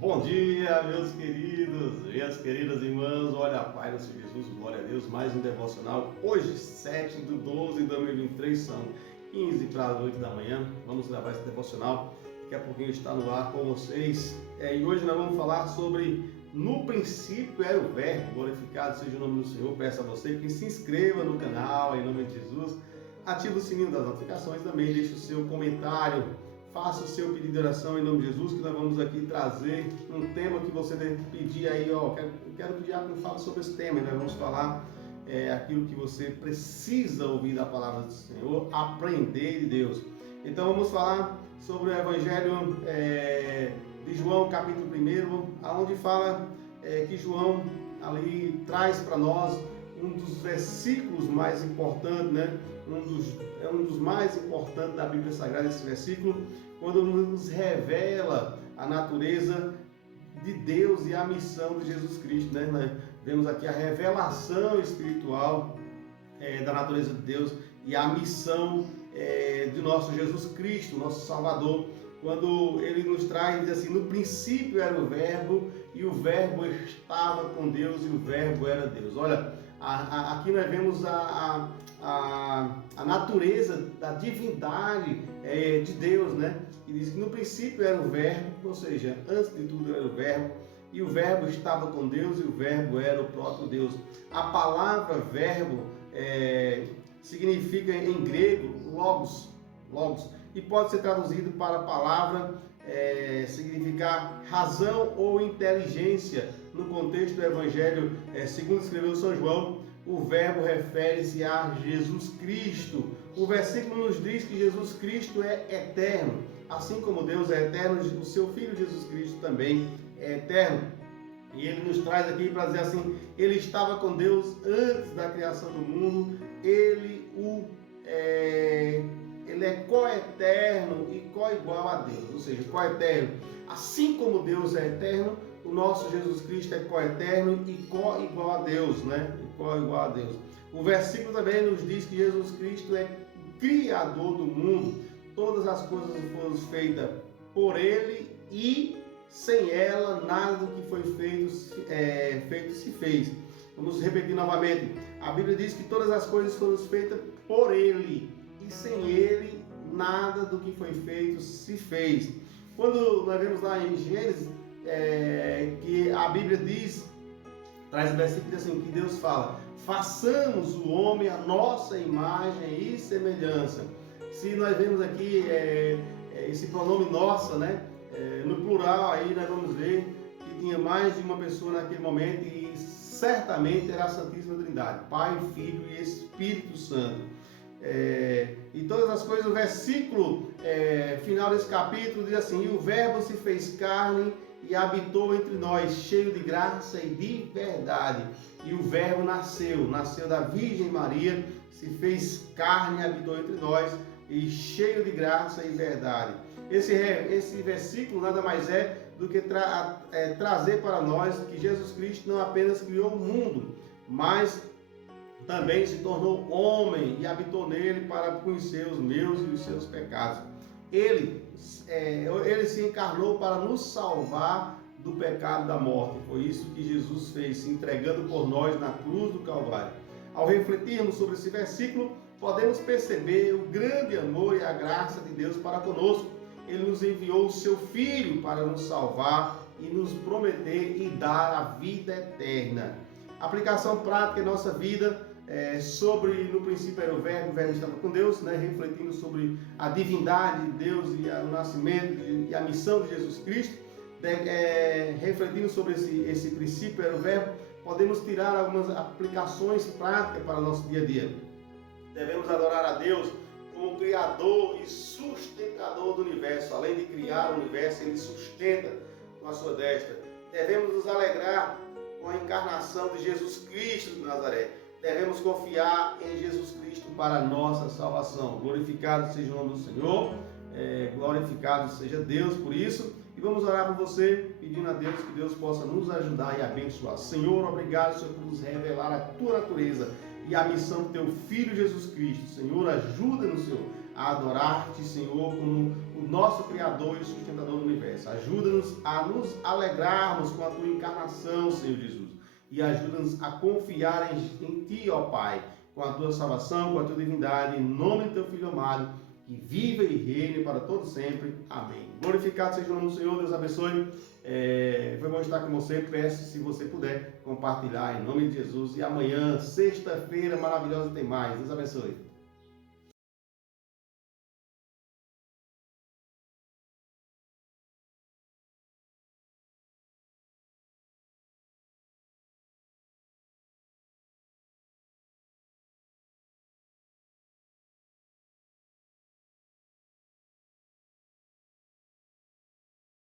Bom dia, meus queridos, minhas queridas irmãs, olha a paz do Senhor Jesus, glória a Deus, mais um devocional, hoje 7/12/2023, são 15 para as 8 da manhã, vamos gravar esse devocional, daqui a pouquinho está no ar com vocês, e hoje nós vamos falar sobre, no princípio era o verbo, glorificado seja o nome do Senhor. Peço a você que se inscreva no canal, em nome de Jesus, ative o sininho das notificações, também deixe o seu comentário, faça o seu pedido de oração em nome de Jesus, que nós vamos aqui trazer um tema que você deve pedir aí, quero que o diácono fale sobre esse tema, e nós vamos falar aquilo que você precisa ouvir da palavra do Senhor, aprender de Deus. Então vamos falar sobre o Evangelho de João, capítulo 1, onde fala que João ali traz para nós um dos versículos mais importantes, né? Um dos mais importantes da Bíblia Sagrada, esse versículo, quando nos revela a natureza de Deus e a missão de Jesus Cristo, né? Nós vemos aqui a revelação espiritual da natureza de Deus e a missão de nosso Jesus Cristo, nosso Salvador, quando ele nos traz, diz assim: no princípio era o verbo, e o verbo estava com Deus, e o verbo era Deus. Olha, aqui nós vemos a natureza da divindade de Deus, né? E diz que no princípio era o verbo, ou seja, antes de tudo era o verbo, e o verbo estava com Deus, e o verbo era o próprio Deus. A palavra verbo significa em grego logos, e pode ser traduzido para a palavra significar razão ou inteligência. No contexto do Evangelho, segundo escreveu São João, o verbo refere-se a Jesus Cristo. O versículo nos diz que Jesus Cristo é eterno, assim como Deus é eterno, o seu Filho Jesus Cristo também é eterno. E ele nos traz aqui para dizer assim: ele estava com Deus antes da criação do mundo, ele é coeterno e coigual a Deus, ou seja, coeterno. Assim como Deus é eterno, o nosso Jesus Cristo é coeterno e coigual a Deus, né? E coigual a Deus. O versículo também nos diz que Jesus Cristo é o Criador do mundo. Todas as coisas foram feitas por Ele e sem ela nada do que foi feito se fez. Vamos repetir novamente. A Bíblia diz que todas as coisas foram feitas por Ele e sem Ele nada do que foi feito se fez. Quando nós vemos lá em Gênesis, que a Bíblia traz o versículo assim, que Deus fala: façamos o homem a nossa imagem e semelhança. Se nós vemos aqui esse pronome nossa, né? No plural, aí nós vamos ver que tinha mais de uma pessoa naquele momento, e certamente era a Santíssima Trindade, Pai, Filho e Espírito Santo. E todas as coisas, o versículo final desse capítulo diz assim: e o verbo se fez carne e habitou entre nós, cheio de graça e de verdade. E o verbo nasceu da Virgem Maria, se fez carne e habitou entre nós, e cheio de graça e verdade. Esse versículo nada mais é do que trazer para nós que Jesus Cristo não apenas criou o mundo, mas também se tornou homem e habitou nele para conhecer os meus e os seus pecados. Ele se encarnou para nos salvar do pecado da morte. Foi isso que Jesus fez, se entregando por nós na cruz do Calvário. Ao refletirmos sobre esse versículo, podemos perceber o grande amor e a graça de Deus para conosco. Ele nos enviou o seu Filho para nos salvar e nos prometer e dar a vida eterna. Aplicação prática em nossa vida sobre, no princípio era o verbo estava com Deus, né? Refletindo sobre a divindade de Deus e o nascimento e a missão de Jesus Cristo, refletindo sobre esse princípio era o verbo, podemos tirar algumas aplicações práticas para o nosso dia a dia. Devemos adorar a Deus como Criador e sustentador do universo. Além de criar o universo, Ele sustenta com a sua destra. Devemos nos alegrar com a encarnação de Jesus Cristo de Nazaré. Devemos confiar em Jesus Cristo para a nossa salvação. Glorificado seja o nome do Senhor, glorificado seja Deus por isso. E vamos orar por você, pedindo a Deus que Deus possa nos ajudar e abençoar. Senhor, obrigado, Senhor, por nos revelar a tua natureza e a missão do teu Filho Jesus Cristo. Senhor, ajuda-nos, Senhor, a adorar-te, Senhor, como o nosso Criador e sustentador do universo. Ajuda-nos a nos alegrarmos com a tua encarnação, Senhor Jesus. E ajuda-nos a confiar em ti, ó Pai, com a tua salvação, com a tua divindade, em nome do teu Filho amado, que viva e reine para todos sempre. Amém. Glorificado seja o nome do Senhor, Deus abençoe. Foi bom estar com você. Peço, se você puder, compartilhar em nome de Jesus. E amanhã, sexta-feira maravilhosa, tem mais. Deus abençoe.